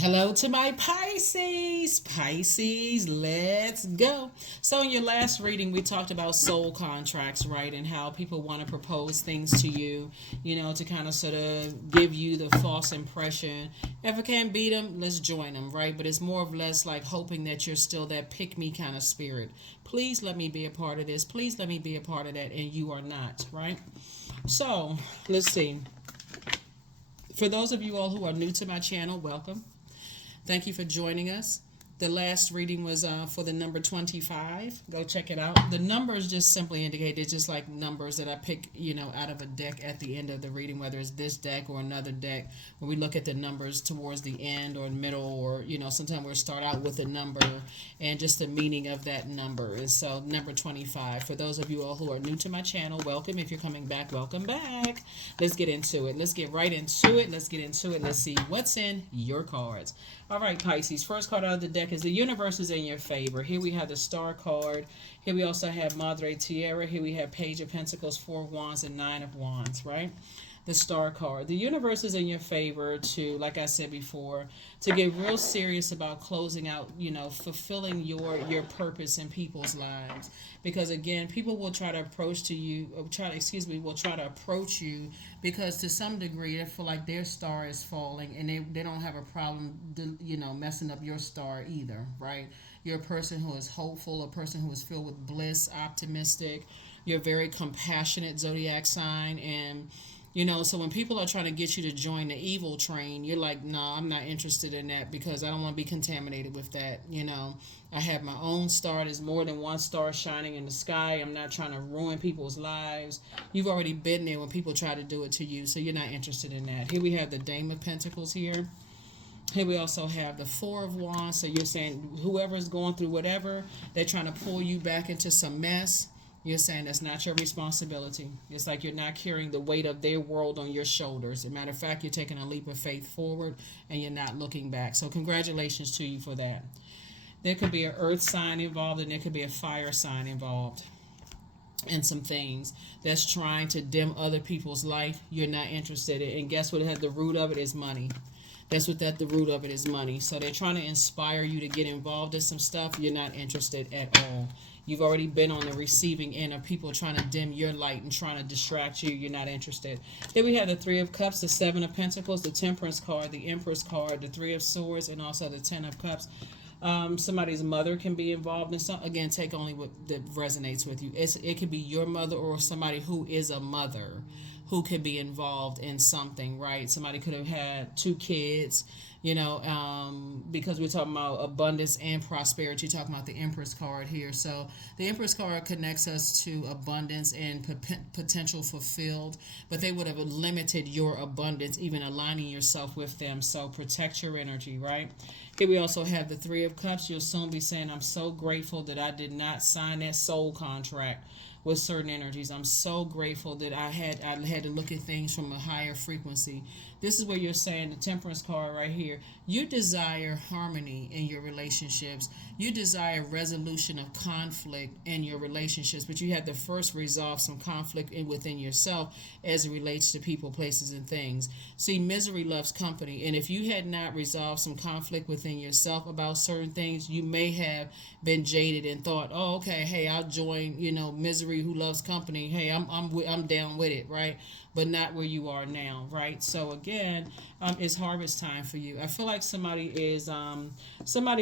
Hello to my Pisces. Pisces, let's go. So, in your last reading, we talked about soul contracts, right? And how people want to propose things to you, to kind of sort of give you the false impression. If I can't beat them, let's join them, right? But it's more or less like hoping that you're still that pick me kind of spirit. Please let me be a part of this. Please let me be a part of that. And you are not, right? So, let's see. For those of you all who are new to my channel, welcome. Thank you for joining us. The last reading was for the number 25. Go check it out. The numbers just simply indicate it's just like numbers that I pick, out of a deck at the end of the reading, whether it's this deck or another deck, where we look at the numbers towards the end or middle, or, sometimes we'll start out with a number and just the meaning of that number. And so number 25, for those of you all who are new to my channel, welcome. If you're coming back, welcome back. Let's get into it. Let's get right into it. Let's get into it. Let's see what's in your cards. All right, Pisces. First card out of the deck is the universe is in your favor. Here we have the Star card. Here we also have Madre Tierra. Here we have Page of Pentacles, Four of Wands, and Nine of Wands, right? The Star card. The universe is in your favor to, like I said before, to get real serious about closing out, fulfilling your purpose in people's lives. Because again, people will try to approach you because to some degree they feel like their star is falling, and they don't have a problem, messing up your star either, right? You're a person who is hopeful, a person who is filled with bliss, optimistic. You're a very compassionate zodiac sign, and so when people are trying to get you to join the evil train, you're like, no, I'm not interested in that because I don't want to be contaminated with that. I have my own star. There's more than one star shining in the sky. I'm not trying to ruin people's lives. You've already been there when people try to do it to you, so you're not interested in that. Here we have the Dame of Pentacles here. Here we also have the Four of Wands. So you're saying whoever's going through whatever, they're trying to pull you back into some mess. You're saying that's not your responsibility. It's like you're not carrying the weight of their world on your shoulders. As a matter of fact, you're taking a leap of faith forward and you're not looking back. So congratulations to you for that. There could be an earth sign involved and there could be a fire sign involved in some things that's trying to dim other people's life. You're not interested in. And guess what? The root of it is money. That's what the root of it is, money. So they're trying to inspire you to get involved in some stuff. You're not interested at all. You've already been on the receiving end of people trying to dim your light and trying to distract you. You're not interested. Then we have the Three of Cups, the Seven of Pentacles, the Temperance card, the Empress card, the Three of Swords, and also the Ten of Cups. Somebody's mother can be involved in some. Again, take only what that resonates with you. It could be your mother or somebody who is a mother who could be involved in something, right? Somebody could have had two kids, because we're talking about abundance and prosperity, talking about the Empress card here. So the Empress card connects us to abundance and potential fulfilled, but they would have limited your abundance, even aligning yourself with them. So protect your energy, right? Here we also have the Three of Cups. You'll soon be saying, I'm so grateful that I did not sign that soul contract with certain energies. I'm so grateful that I had to look at things from a higher frequency. This is where you're saying, the Temperance card right here, you desire harmony in your relationships. You desire resolution of conflict in your relationships, but you have to first resolve some conflict within yourself as it relates to people, places, and things. See, misery loves company, and if you had not resolved some conflict within yourself about certain things, you may have been jaded and thought, oh, okay, hey, I'll join, misery who loves company. Hey, I'm down with it, right? But not where you are now, right? So again, it's harvest time for you. I feel like somebody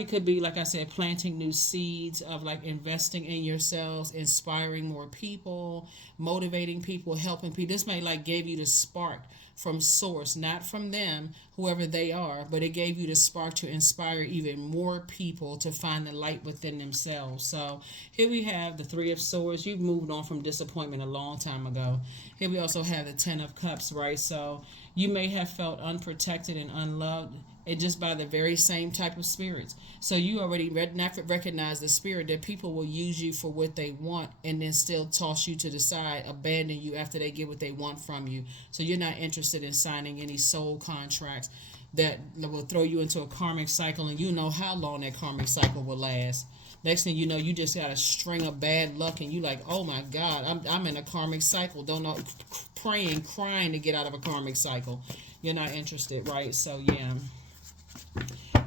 could be, like I said, planting new seeds of like investing in yourselves, inspiring more people, motivating people, helping people. This may like gave you the spark from source, not from them, whoever they are, but it gave you the spark to inspire even more people to find the light within themselves. So here we have the Three of Swords. You've moved on from disappointment a long time ago. Here we also have the Ten of Cups, right? So you may have felt unprotected and unloved, and just by the very same type of spirits. So you already recognize the spirit that people will use you for what they want and then still toss you to the side, abandon you after they get what they want from you. So you're not interested in signing any soul contracts that will throw you into a karmic cycle, and you know how long that karmic cycle will last. Next thing you know, you just got a string of bad luck, and you like, oh my God, I'm in a karmic cycle. Don't know, praying, crying to get out of a karmic cycle. You're not interested, right? So yeah.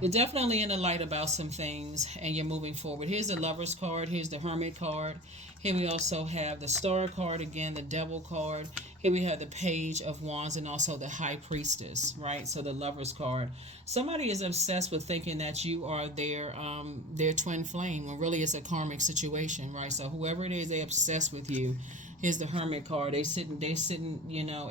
You're definitely in the light about some things and you're moving forward. Here's the Lover's card. Here's the Hermit card. Here we also have the Star card again, the Devil card. Here we have the Page of Wands and also the High Priestess, right? So the Lover's card. Somebody is obsessed with thinking that you are their twin flame when really it's a karmic situation, right? So whoever it is, they obsessed with you. Here's the Hermit card. They sitting,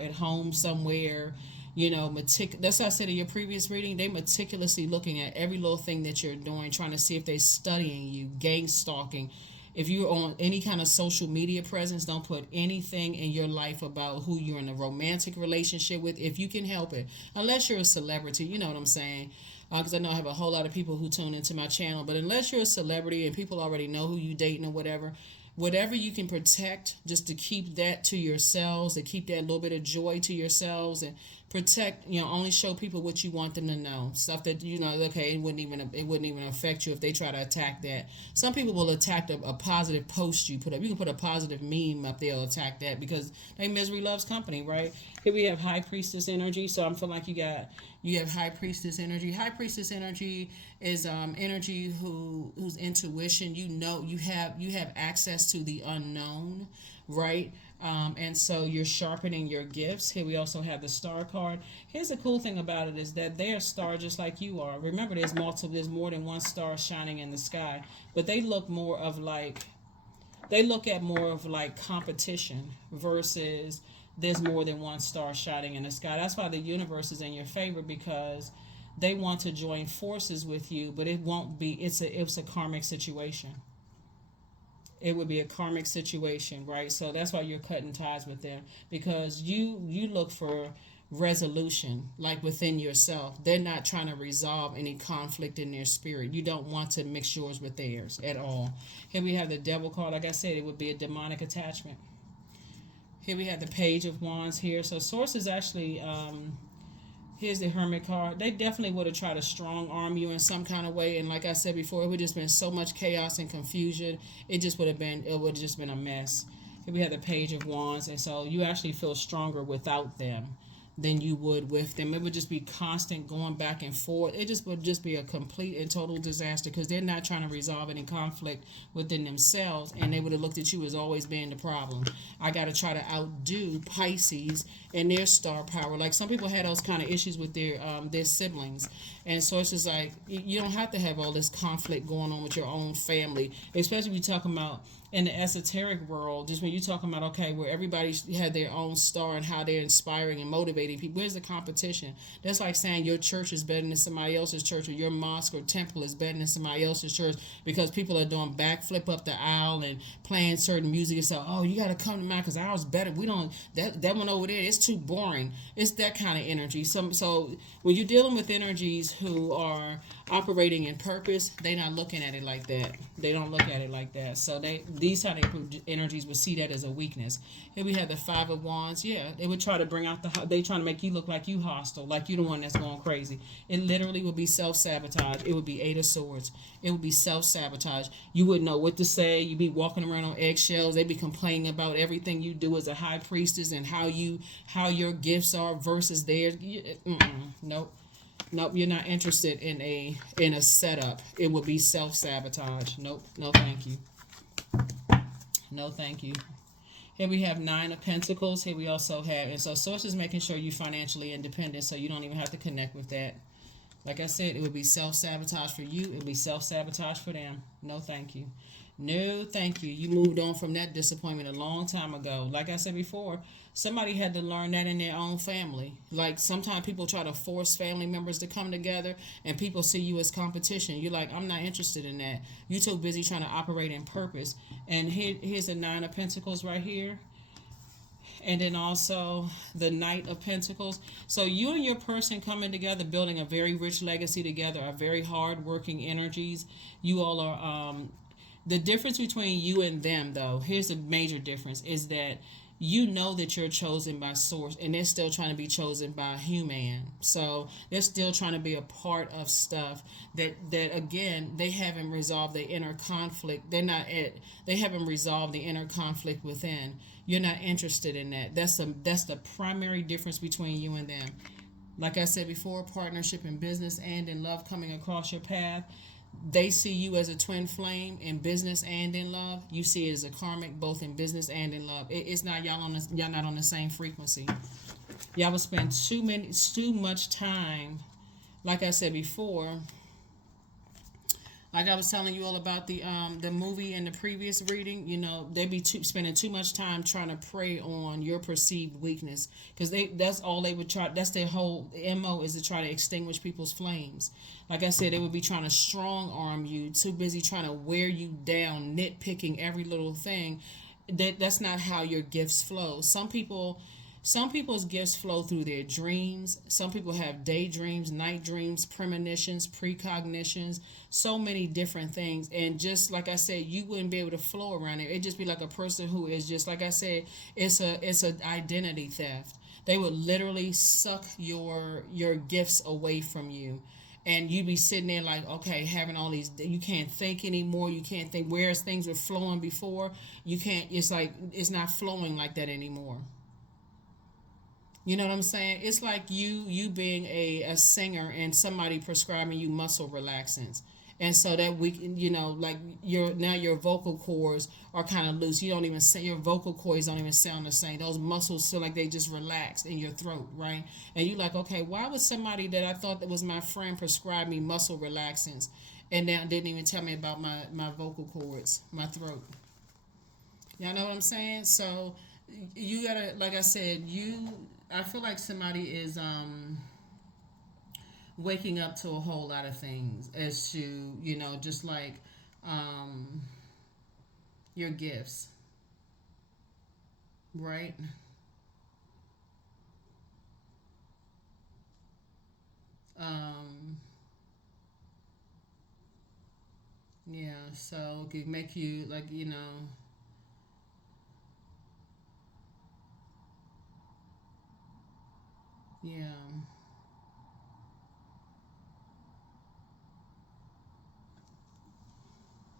at home somewhere, that's what I said in your previous reading. They meticulously looking at every little thing that you're doing, trying to see if they're studying you, gang stalking. If you're on any kind of social media presence, don't put anything in your life about who you're in a romantic relationship with if you can help it. Unless you're a celebrity, you know what I'm saying? Because I know I have a whole lot of people who tune into my channel. But unless you're a celebrity and people already know who you dating or whatever you can protect, just to keep that to yourselves, to keep that little bit of joy to yourselves, and protect, only show people what you want them to know. Stuff that, okay, it wouldn't even affect you if they try to attack that. Some people will attack a positive post you put up. You can put a positive meme up, they'll attack that because they misery loves company, right? Here we have High Priestess energy. So I'm feeling like you have High Priestess energy. High Priestess energy is energy whose intuition, you have access to the unknown, right? And so you're sharpening your gifts. Here we also have the Star card. Here's the cool thing about it is that they're a star just like you are. Remember, there's more than one star shining in the sky, but they look at more of like competition versus there's more than one star shining in the sky. That's why the universe is in your favor, because they want to join forces with you, but it won't be. It's a karmic situation. It would be a karmic situation, right? So that's why you're cutting ties with them, because you look for resolution, like within yourself. They're not trying to resolve any conflict in their spirit. You don't want to mix yours with theirs at all. Here we have the Devil card. Like I said, it would be a demonic attachment. Here we have the Page of Wands here. So Source is actually here's the Hermit card. They definitely would have tried to strong arm you in some kind of way. And like I said before, it would have just been so much chaos and confusion. It would have just been a mess. Here we have the Page of Wands. And so you actually feel stronger without them than you would with them. It would just be constant going back and forth. It just would just be a complete and total disaster, because they're not trying to resolve any conflict within themselves, and they would have looked at you as always being the problem. I got to try to outdo Pisces and their star power. Like some people had those kind of issues with their siblings, and so it's just like you don't have to have all this conflict going on with your own family, especially if you're talking about in the esoteric world, just when you're talking about, okay, where everybody had their own star and how they're inspiring and motivating people. Where's the competition? That's like saying your church is better than somebody else's church, or your mosque or temple is better than somebody else's church, because people are doing backflip up the aisle and playing certain music and say, oh, you got to come to mine because ours better. We don't, that one over there, it's too boring. It's that kind of energy. So when you're dealing with energies who are operating in purpose, they're not looking at it like that. They don't look at it like that. So these kind of energies would see that as a weakness. Here we have the Five of Wands. Yeah, they would try to bring out they trying to make you look like you hostile, like you the one that's going crazy. It literally would be self-sabotage. It would be Eight of Swords. It would be self-sabotage. You wouldn't know what to say. You'd be walking around on eggshells. They'd be complaining about everything you do as a high priestess and how your gifts are versus theirs. Nope. Nope, you're not interested in a setup. It would be self-sabotage. Nope, no thank you. No thank you. Here we have Nine of Pentacles. Here we also have, and so Source is making sure you're financially independent, so you don't even have to connect with that. Like I said, it would be self-sabotage for you. It would be self-sabotage for them. No thank you. No thank you. You moved on from that disappointment a long time ago. Like I said before, somebody had to learn that in their own family. Like sometimes people try to force family members to come together, and people see you as competition. You're like, I'm not interested in that. You're too busy trying to operate in purpose. And here's the Nine of Pentacles right here. And then also the Knight of Pentacles. So you and your person coming together, building a very rich legacy together, are very hard-working energies. You all are... the difference between you and them, though, here's the major difference, is that you know that you're chosen by Source, and they're still trying to be chosen by human. So they're still trying to be a part of stuff that again, they haven't resolved the inner conflict. They haven't resolved the inner conflict within. You're not interested in that. That's the primary difference between you and them. Like I said before, partnership in business and in love coming across your path. They see you as a twin flame in business and in love. You see it as a karmic both in business and in love. It's not y'all not on the same frequency. Y'all will spend too much time. Like I said before, like I was telling you all about the movie in the previous reading, they be spending too much time trying to prey on your perceived weakness, because that's all they would try. That's their whole MO, is to try to extinguish people's flames. Like I said, they would be trying to strong arm you, too busy trying to wear you down, nitpicking every little thing. That's not how your gifts flow. Some people's gifts flow through their dreams. Some people have daydreams, night dreams, premonitions, precognitions, so many different things. And just like I said, you wouldn't be able to flow around it. It'd just be like a person who is just, like I said, it's a identity theft. They would literally suck your gifts away from you. And you'd be sitting there like, okay, having all these, you can't think anymore. You can't think, whereas things were flowing before. You can't, it's like, it's not flowing like that anymore. You know what I'm saying? It's like you being a singer and somebody prescribing you muscle relaxants. And so that we, like your vocal cords are kind of loose. You don't even say your vocal cords don't even sound the same. Those muscles feel like they just relaxed in your throat, right? And you like, okay, why would somebody that I thought that was my friend prescribe me muscle relaxants, and now didn't even tell me about my vocal cords, my throat? Y'all know what I'm saying? So you gotta, like I said, I feel like somebody is waking up to a whole lot of things as to, just like um your gifts, right? um yeah, so it could make you like, yeah.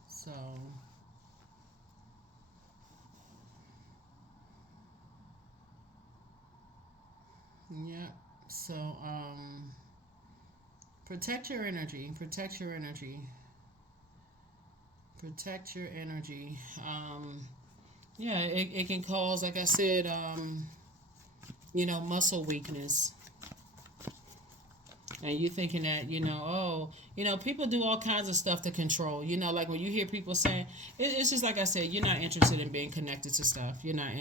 So yeah. So protect your energy, protect your energy. Yeah, it can cause, like I said, muscle weakness. And you thinking that, oh, people do all kinds of stuff to control. Like when you hear people saying, it's just like I said, you're not interested in being connected to stuff. You're not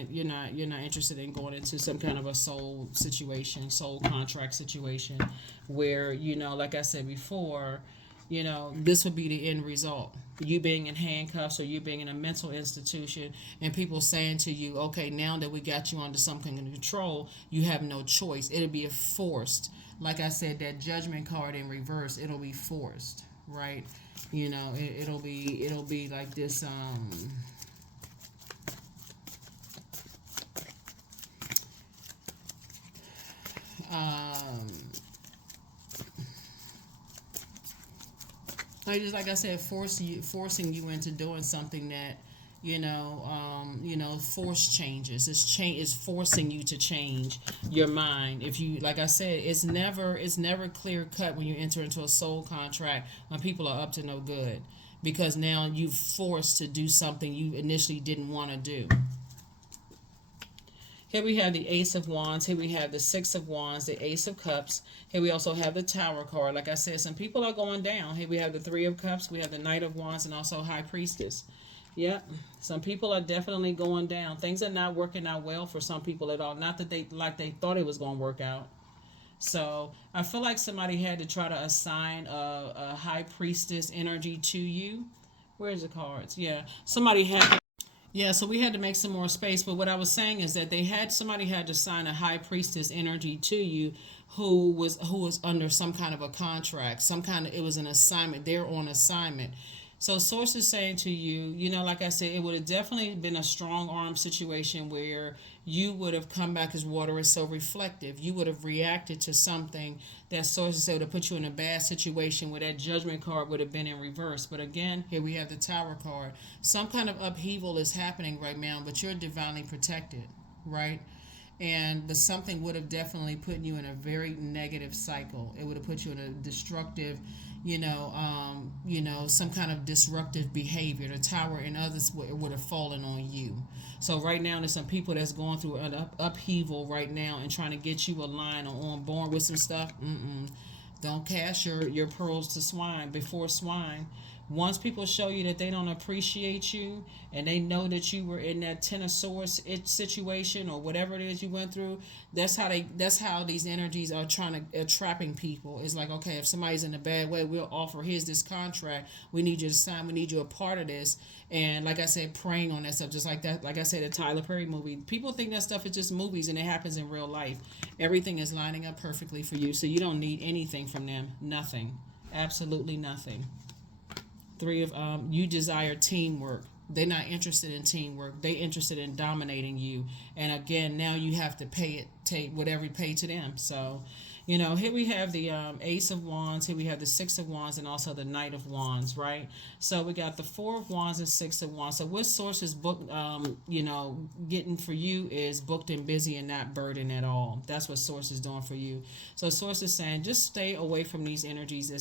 interested in going into some kind of a soul contract situation, where, like I said before, this would be the end result. You being in handcuffs, or you being in a mental institution, and people saying to you, okay, now that we got you under some kind of control, you have no choice. It'll be a forced. Like I said, that judgment card in reverse, it'll be forced, right? It'll be like this. Um, like I said, forcing you into doing something that, force changes. Is forcing you to change your mind. If you, like I said, it's never clear cut when you enter into a soul contract when people are up to no good, because now you've forced to do something you initially didn't want to do. Here we have the Ace of Wands. Here we have the Six of Wands, the Ace of Cups. Here we also have the Tower card. Like I said, some people are going down. Here we have the Three of Cups. We have the Knight of Wands, and also High Priestess. Yep. Some people are definitely going down. Things are not working out well for some people at all. Not that they thought it was going to work out. So I feel like somebody had to try to assign a High Priestess energy to you. Where's the cards? Yeah. Somebody had. Yeah, so we had to make some more space. But what I was saying is that somebody had to sign a High Priestess energy to you, who was under some kind of a contract, it was an assignment. They're on assignment. So source is saying to you, like I said, it would have definitely been a strong arm situation where you would have come back, as water is so reflective. You would have reacted to something that sources said would have put you in a bad situation, where that judgment card would have been in reverse. But again, here we have the Tower card. Some kind of upheaval is happening right now, but you're divinely protected, right? and the something would have definitely put you in a very negative cycle. It would have put you in a destructive, some kind of disruptive behavior. The tower and others would have fallen on you. So right now, there's some people that's going through an upheaval right now and trying to get you aligned or on board with some stuff. Don't cast your pearls to swine before swine. Once people show you that they don't appreciate you and they know that you were in that Ten of Swords situation or whatever it is you went through, that's how these energies are trapping people. It's like, okay, if somebody's in a bad way, we'll offer, here's this contract, we need you to sign, we need you a part of this. And like I said, preying on that stuff, just like that, like I said, the Tyler Perry movie, people think that stuff is just movies and it happens in real life. Everything is lining up perfectly for you, so you don't need anything from them. Nothing. Absolutely nothing. Three of you desire teamwork. They're not interested in teamwork. They interested in dominating you. And again, now you have to take whatever you pay to them. So, here we have the Ace of Wands. Here we have the Six of Wands and also the Knight of Wands, right? So we got the Four of Wands and Six of Wands. So what Source is getting for you is booked and busy and not burdened at all. That's what Source is doing for you. So Source is saying just stay away from these energies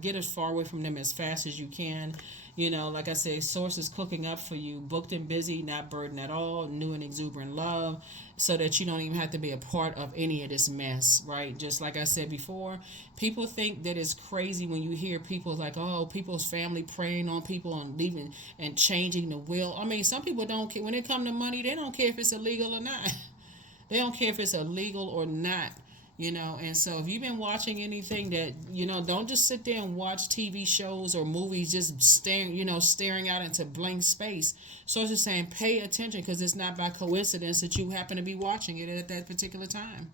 get as far away from them as fast as you can. Like I say, Source is cooking up for you, booked and busy, not burdened at all, new and exuberant love, so that you don't even have to be a part of any of this mess, right? Just like I said before, people think that it's crazy when you hear people like, oh, people's family preying on people and leaving and changing the will. I mean, some people don't care. When it comes to money, they don't care if it's illegal or not. They don't care if it's illegal or not. And so if you've been watching anything that, don't just sit there and watch TV shows or movies just staring out into blank space. So it's just saying pay attention, because it's not by coincidence that you happen to be watching it at that particular time.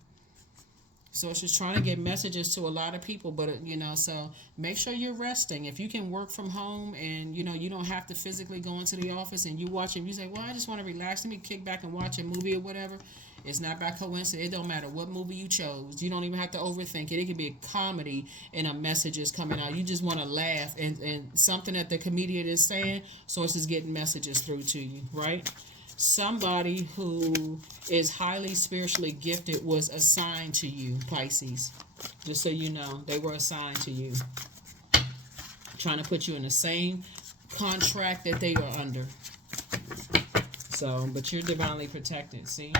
So it's just trying to get messages to a lot of people, but so make sure you're resting. If you can work from home and you don't have to physically go into the office and you watch it, you say, well, I just want to relax, let me kick back and watch a movie or whatever. It's not by coincidence. It don't matter what movie you chose. You don't even have to overthink it. It could be a comedy and a message is coming out. You just want to laugh and something that the comedian is saying, Source is getting messages through to you, right? Somebody who is highly spiritually gifted was assigned to you, Pisces. Just so you know, they were assigned to you. Trying to put you in the same contract that they are under. So, but you're divinely protected, see?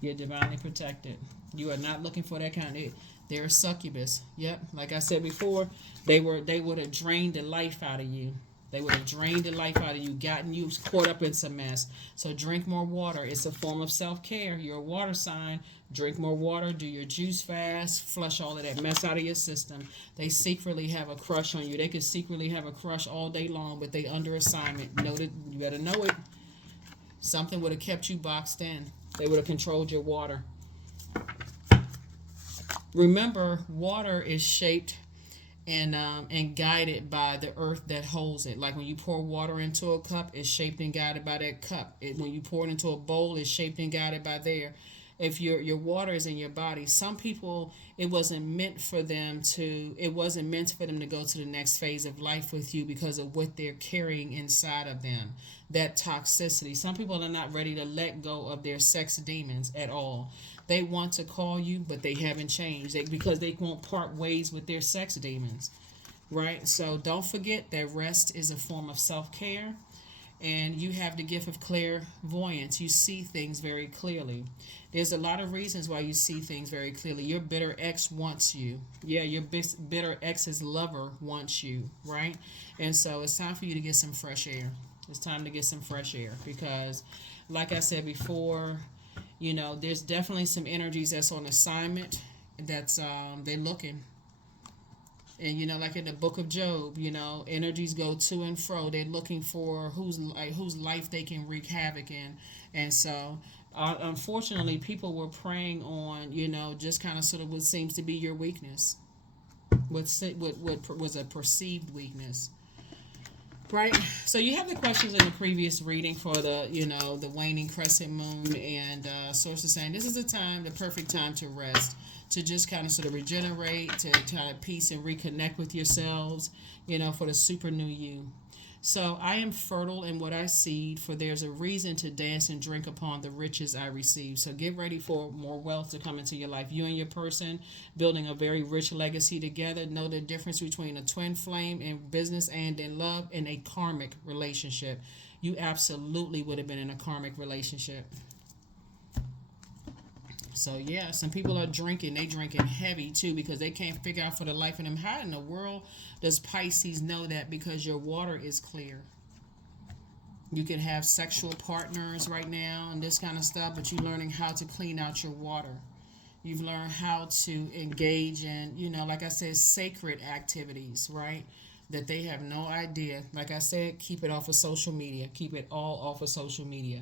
You're divinely protected. You are not looking for that kind of... They're a succubus. Yep. Like I said before, they would have drained the life out of you. They would have drained the life out of you, gotten you caught up in some mess. So drink more water. It's a form of self-care. You're a water sign. Drink more water. Do your juice fast. Flush all of that mess out of your system. They secretly have a crush on you. They could secretly have a crush all day long, but they under assignment. You better know it. Something would have kept you boxed in. They would have controlled your water. Remember, water is shaped and guided by the earth that holds it. Like when you pour water into a cup, it's shaped and guided by that cup. When you pour it into a bowl, it's shaped and guided by there. If your water is in your body, some people, it wasn't meant for them to go to the next phase of life with you because of what they're carrying inside of them, that toxicity. Some people are not ready to let go of their sex demons at all. They want to call you, but they haven't changed because they won't part ways with their sex demons, right? So don't forget that rest is a form of self-care. And you have the gift of clairvoyance. You see things very clearly. There's a lot of reasons why you see things very clearly. Your bitter ex wants you. Yeah, your bitter ex's lover wants you, right? And so it's time for you to get some fresh air. It's time to get some fresh air because, like I said before, there's definitely some energies that's on assignment. That's they're looking. And like in the book of Job, energies go to and fro. They're looking for whose life they can wreak havoc in. And so, unfortunately, people were preying on, just kind of sort of what seems to be your weakness. What was a perceived weakness. Right? So you have the questions in the previous reading for the, the waning crescent moon, and Source is saying this is the perfect time to rest, to just kind of sort of regenerate, to kind of peace and reconnect with yourselves, for the super new you. So I am fertile in what I seed, for there's a reason to dance and drink upon the riches I receive. So get ready for more wealth to come into your life. You and your person building a very rich legacy together. Know the difference between a twin flame in business and in love and a karmic relationship. You absolutely would have been in a karmic relationship. So yeah, some people are drinking. They drinking heavy too because they can't figure out for the life of them how in the world does Pisces know that, because your water is clear. You can have sexual partners right now and this kind of stuff, but you're learning how to clean out your water. You've learned how to engage in, like I said, sacred activities, right? That they have no idea. Like I said, keep it off of social media. Keep it all off of social media.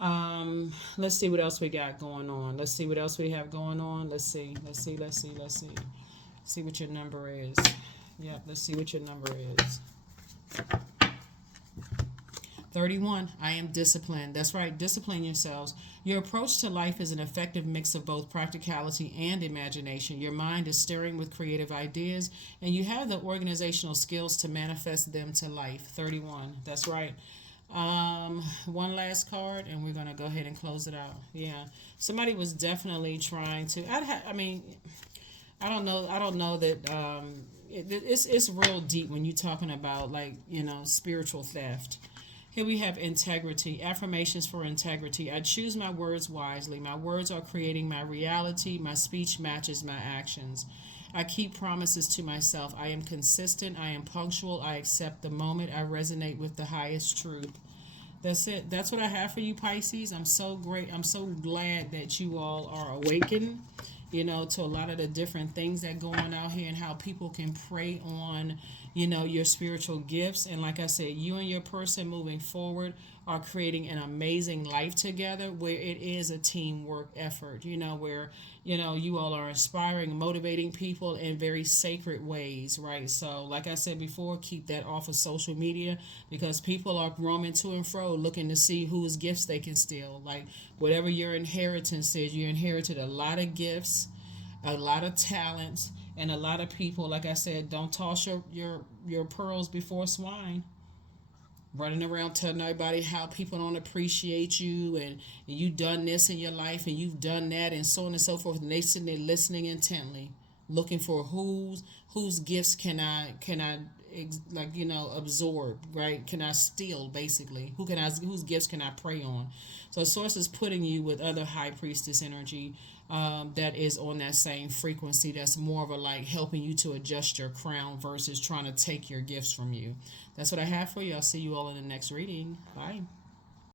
Let's see what else we got going on. Let's see what else we have going on. Let's see. See what your number is. Yep, let's see what your number is. 31. I am disciplined. That's right. Discipline yourselves. Your approach to life is an effective mix of both practicality and imagination. Your mind is stirring with creative ideas, and you have the organizational skills to manifest them to life. 31. That's right. One last card, and we're gonna go ahead and close it out. Yeah, somebody was definitely trying to. I mean, I don't know. I don't know that. It's real deep when you're talking about, like, spiritual theft. Here we have integrity, affirmations for integrity. I choose my words wisely. My words are creating my reality. My speech matches my actions. I keep promises to myself. I am consistent. I am punctual. I accept the moment. I resonate with the highest truth. That's it. That's what I have for you, Pisces. I'm so great. I'm so glad that you all are awakened, to a lot of the different things that go on out here and how people can prey on, your spiritual gifts. And like I said, you and your person moving forward are creating an amazing life together where it is a teamwork effort, where, you all are inspiring, motivating people in very sacred ways, right? So, like I said before, keep that off of social media because people are roaming to and fro looking to see whose gifts they can steal. Like, whatever your inheritance is, you inherited a lot of gifts, a lot of talents, and a lot of people. Like I said, don't toss your pearls before swine, running around telling everybody how people don't appreciate you, and you've done this in your life and you've done that and so on and so forth, and they sitting there listening intently, looking for whose gifts can I absorb, right? Can I steal, basically? Whose gifts can I prey on? So source is putting you with other high priestess energy, that is on that same frequency, that's more of a, like, helping you to adjust your crown versus trying to take your gifts from you. That's what I have for you. I'll see you all in the next reading. Bye.